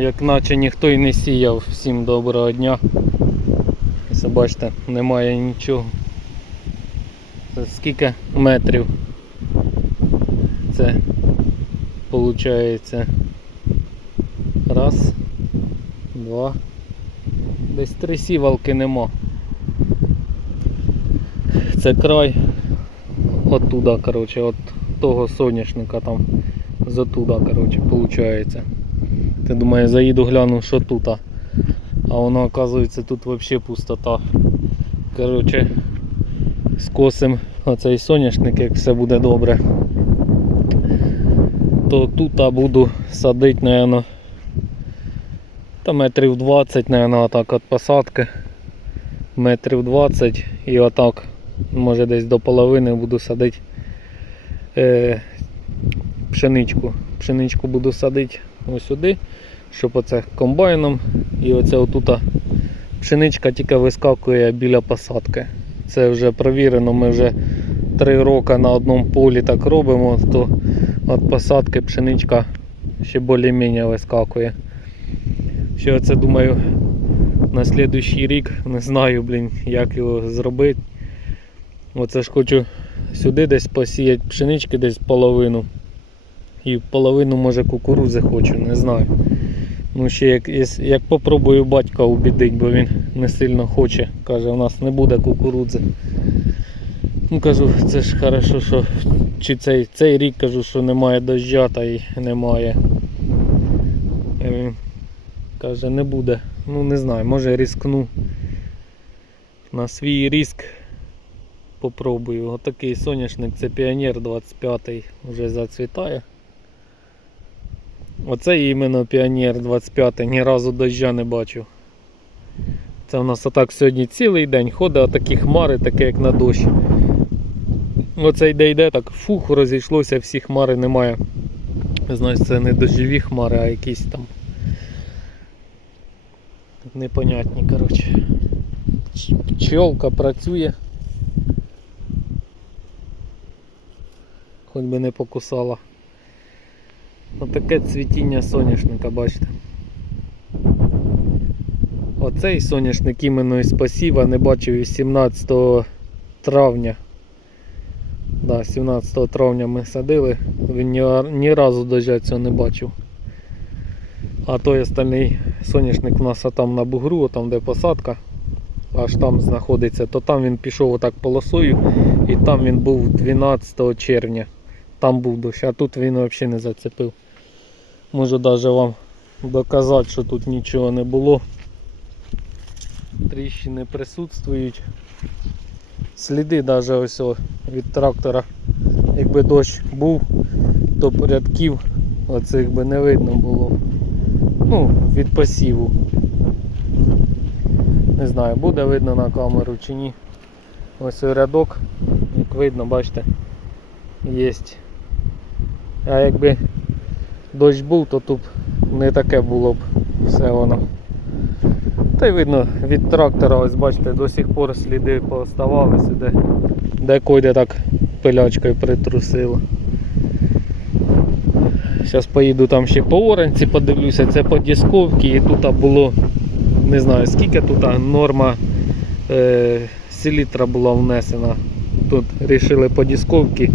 як наче ніхто і не сіяв. Всім доброго дня. Ось бачите, немає нічого. Це скільки метрів? Це виходить раз, два. Десь три сівалки нема. Це край оттуда, короче, от того соняшника там з оттуда, короче, получається. Ти думаю, заїду гляну, що тут. А воно оказується тут взагалі пустота. Короче, скосим оцей соняшник, як все буде добре. То тут буду садити, та метрів 20, наверное, отак від посадки. Метрів 20 і отак, може десь до половини буду садити е, пшеничку. Пшеничку буду садити ось сюди, щоб оце комбайном і оце отута пшеничка тільки вискакує біля посадки. Це вже провірено, ми вже 3 роки на одному полі так робимо, то від посадки пшеничка ще більш-менш вискакує. Ще оце думаю на слідуючий рік не знаю, блін, як його зробити. Оце ж хочу сюди десь посіяти пшенички десь половину. І половину може кукурузи хочу, не знаю. Ну ще як, як попробую батька убідить, бо він не сильно хоче. Каже, у нас не буде кукурудзи. Ну кажу, це ж хорошо, що чи цей, цей рік кажу, що немає дождя та й немає. І він каже, не буде. Ну не знаю, може різкну. На свій різк попробую. Отакий соняшник, це Піонер 25-й вже зацвітає. Оце іменно Піонер 25 ні разу дождя не бачив. Це у нас отак сьогодні цілий день ходить, отакі хмари, таке як на дощ. Оце йде йде так, фух, розійшлося, всі хмари немає. Значить, це не дощові хмари, а якісь там непонятні, коротше. Пчолка працює. Хоч би не покусала. Отаке цвітіння соняшника, бачите. Оцей соняшник іменно із посіва не бачив із 17 травня. Да, 17 травня ми садили, він ні, ні разу дождя цього не бачив. А той остальний соняшник у нас там на бугру, там де посадка, аж там знаходиться, то там він пішов отак полосою і там він був 12 червня. Там був дощ, а тут він взагалі не зацепив. Можу навіть вам доказати, що тут нічого не було. Тріщини присутствують. Сліди навіть ось від трактора. Якби дощ був, то порядків оцих би не видно було. Ну, від посіву. Не знаю, буде видно на камеру чи ні. Ось рядок, як видно, бачите, є. А якби дощ був, то тут не таке було б все воно. Та й видно від трактора, ось бачите, до сих пор сліди пооставалися, де, де койде так пилячкою притрусило. Зараз поїду там ще по оранці, подивлюся, це по дісковці і тут було, не знаю скільки тут норма е, селітра була внесена. Тут вирішили по дісковці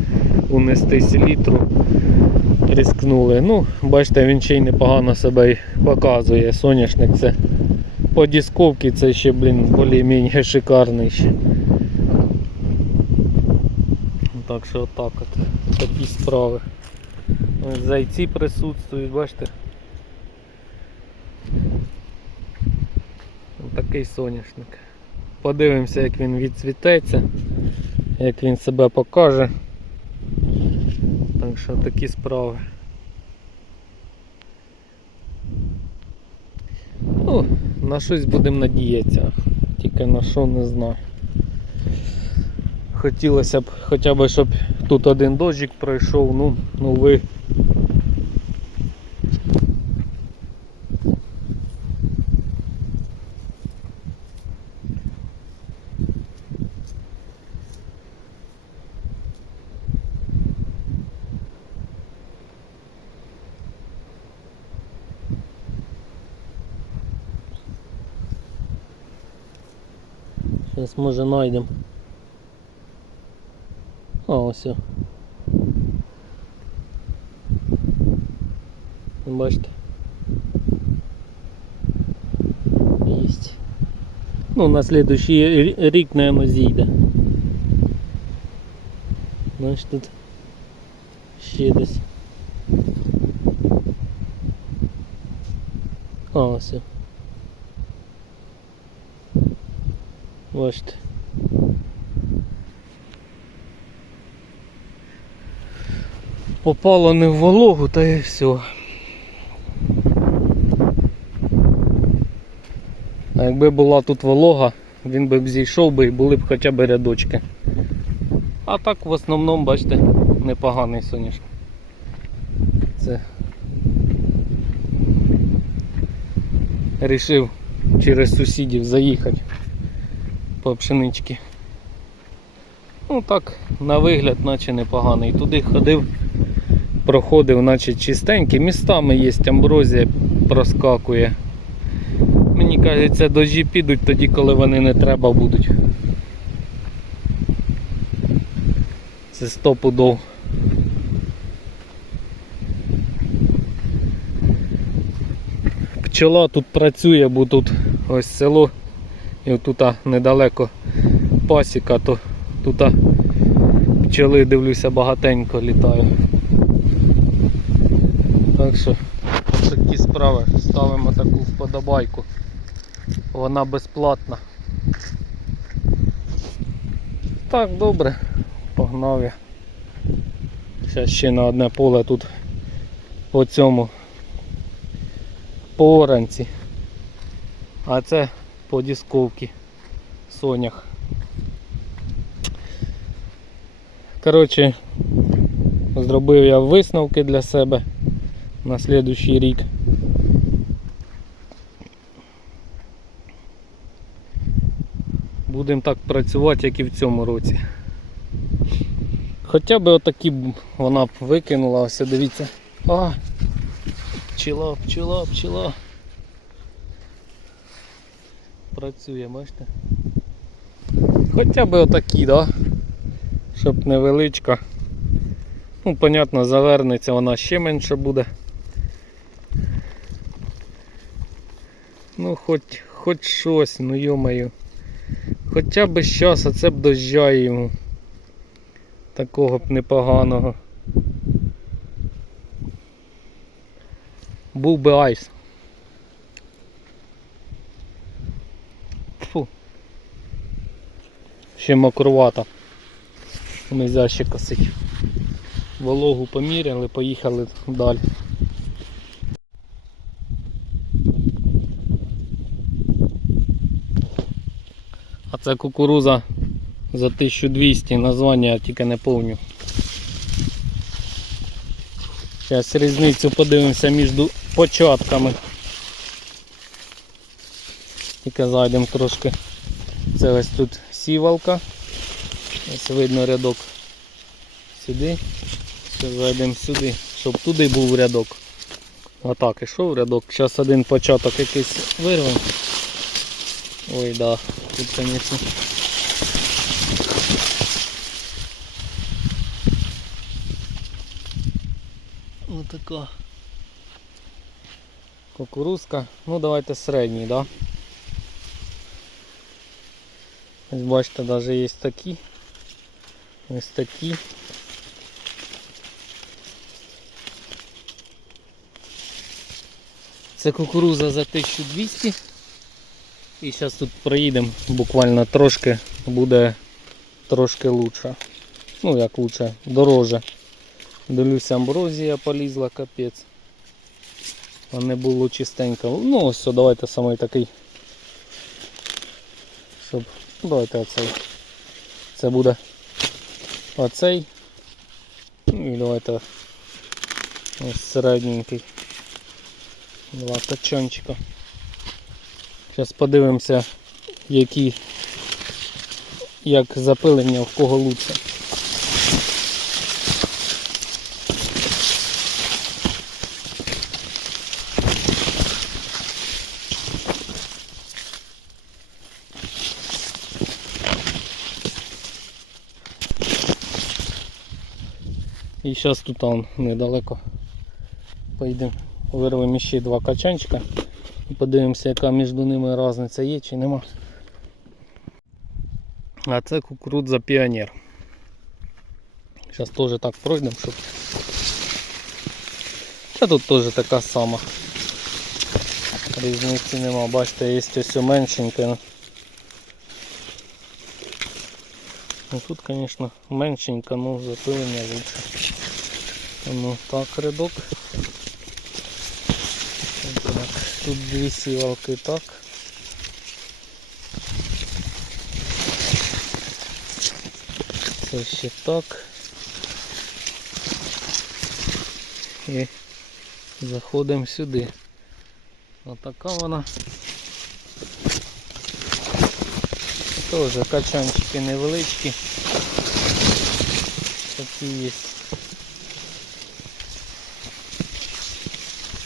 унести селітру рискнули. Ну, бачите, він ще й непогано себе показує. Соняшник це по дисковці це ще, блін, більш-менш шикарний ще. Так що отак от. Такі справи. Зайці присутствують, бачите. Такий соняшник. Подивимося, як він відцвітеться, як він себе покаже. Так що такі справи. Ну, на щось будемо надіятися. Тільки на що не знаю. Хотілося б хоча б, щоб тут один дощик пройшов, ну, ну ви. Зараз може знайдемо. А ось. Бачите? Єсть. Ну, на следующий рі- рік, наверное, зійде. Знаєш, тут ще десь. А, ось. Бачите. Попало не в вологу, та і все. А якби була тут волога, він би б зійшов би і були б хоча б рядочки. А так в основному, бачите, непоганий соняшник. Це рішив через сусідів заїхати по пшенички. Ну так, на вигляд, наче непоганий. Туди ходив, проходив, наче чистенький. Містами є амброзія, проскакує. Мені кажеться, дожі підуть тоді, коли вони не треба будуть. Це стопудов. Пчола тут працює, бо тут ось село і тут недалеко пасіка, то тут пчоли дивлюся багатенько літаю. Так що такі справи. Ставимо таку вподобайку. Вона безплатна. Так, добре, погнав я. Зараз ще на одне поле тут по цьому по. А це по дісковці сонях. Коротше, зробив я висновки для себе на слідуючий рік. Будемо так працювати, як і в цьому році. Хоча б отакі вона б викинула, ось дивіться. А, пчела, пчела, пчела. Працює, бачите? Хоча б отакі, да? Щоб невеличка. Ну, понятно, завернеться вона ще менше буде. Ну, хоч, хоч щось, ну йомаю. Хоча б щас, а це б дождя йому. Такого б непоганого. Був би айс. Ще мокрувато. Нельзя ще косить. Вологу поміряли, поїхали далі. А це кукуруза за 1200, названня я тільки не помню. Зараз різницю подивимося між початками. Тільки зайдемо трошки. Це ось тут сівалка. Ось видно рядок сюди. Ще зайдемо сюди, щоб туди був рядок. Отак ішов рядок. Зараз один початок якийсь вирвемо. Ой, да, тут, конечно. Вот така кукурузка. Ну давайте середній, да? Ось бачите, навіть є такі. Ось такі. Це кукуруза за 1200. І зараз тут проїдемо буквально трошки буде трошки лучше. Ну як лучше, дороже. Дивлюся, амброзія полізла, капець. А не було чистенько. Ну ось все, давайте самий такий. Щоб. Давайте оцей. Це буде оцей. Ну і давайте ось середненький. Два качанчика. Зараз подивимося, які як запилення в кого лучше. І зараз тут он недалеко. Поїдемо, вирвемо ще два качанчика і подивимося, яка між ними різниця є чи нема. А це кукурудза піонер. Зараз теж так пройдемо, щоб. Та тут теж така сама. Різниці нема, бачите, є ось меншеньке. Ну. Тут, звісно, меншенько, ну запилення лучше. Ну так, рядок. Так, тут дві сівалки так. Це ще так. І заходимо сюди. Отака вона. Тоже качанчики невеличкі. Такі є.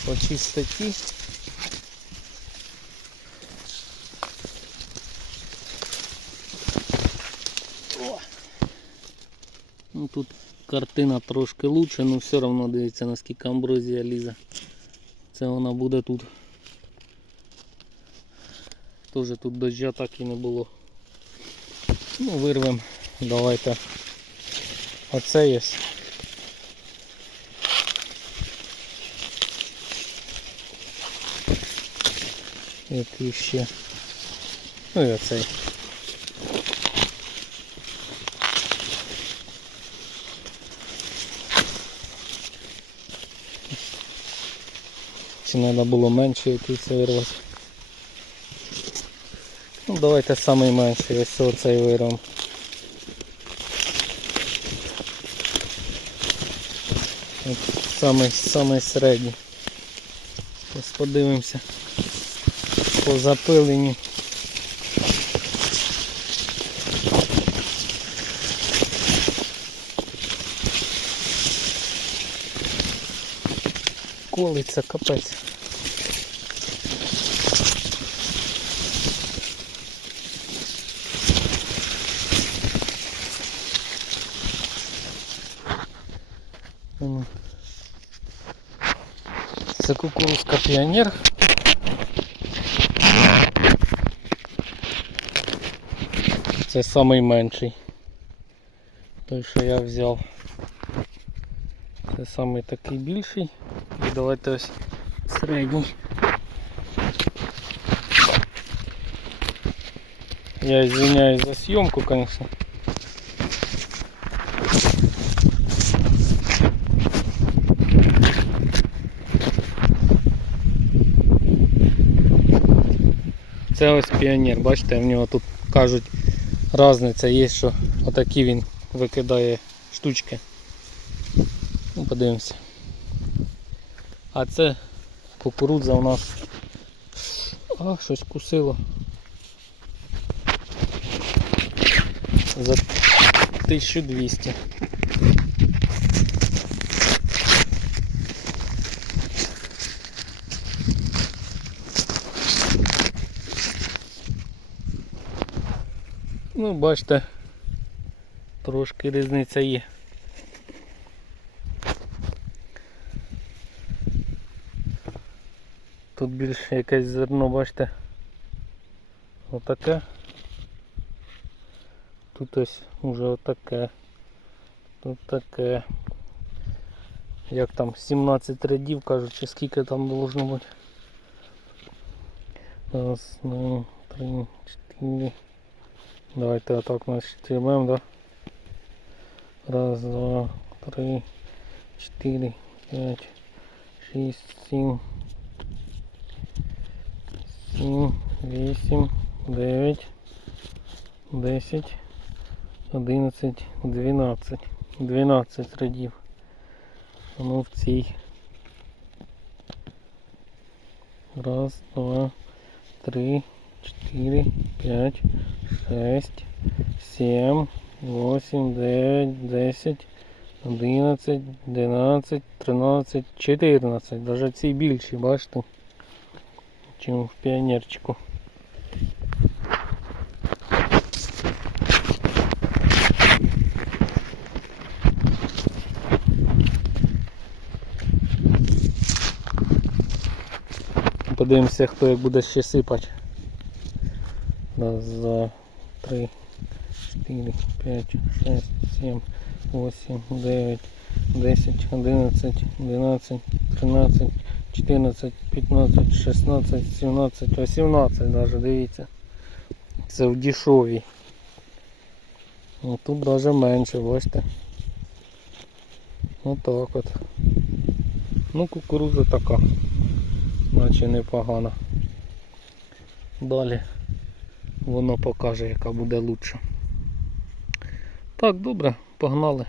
По чистоті. Ну тут картина трошки лучше, але все одно дивіться наскільки амброзія лізе. Це вона буде тут. Тоже тут дождя так і не було. Ну, вирвемо. Давайте. Оце є. Який ще. Ну і оцей. Чи треба було менше якийсь вирвати? Давайте самий менший, ось оцей. От Самий, самий середній. Ось подивимося по запиленню. Колиться капець. Це кукурузка піонер. Це самий менший. Той, що я взяв. Це самий такий більший. І давайте ось середній. Я извиняюсь за съемку, конечно. Це ось піонер, бачите, в нього тут кажуть різниця є, що отакі він викидає штучки. Ну, подивимося. А це кукурудза у нас. А, щось кусило. За 1200. Ну, бачите, трошки різниця є. Тут більше якесь зерно, бачите, отаке. Тут ось уже отаке. Тут таке. Як там 17 рядів кажуть, чи скільки там должно бути. Раз, два, три, чотири. Давайте отак на 4 да? Раз, два, три, чотири, п'ять, шість, сім. Сім, вісім, дев'ять, десять, одинадцять, дванадцять. Дванадцять рядів. Ну в цій. Раз, два, три, 4, 5, 6, 7, 8, 9, 10, 11, 12, 13, 14. Даже ці більші, бачите, чим в піонерчику. Подивимося, хто як буде ще сипати. Раз, два, три, чотири, п'ять, шесть, сім, вісім, дев'ять, десять, одинадцять, дванадцять, тринадцять, чотирнадцять, п'ятнадцять, шістнадцять, сімнадцять, вісімнадцять навіть, дивіться. Це в дішовій. Ну, тут навіть менше, бачите. Отак от. Ну, кукуруза така. Наче непогана. Далі воно покаже, яка буде лучше. Так, добре, погнали.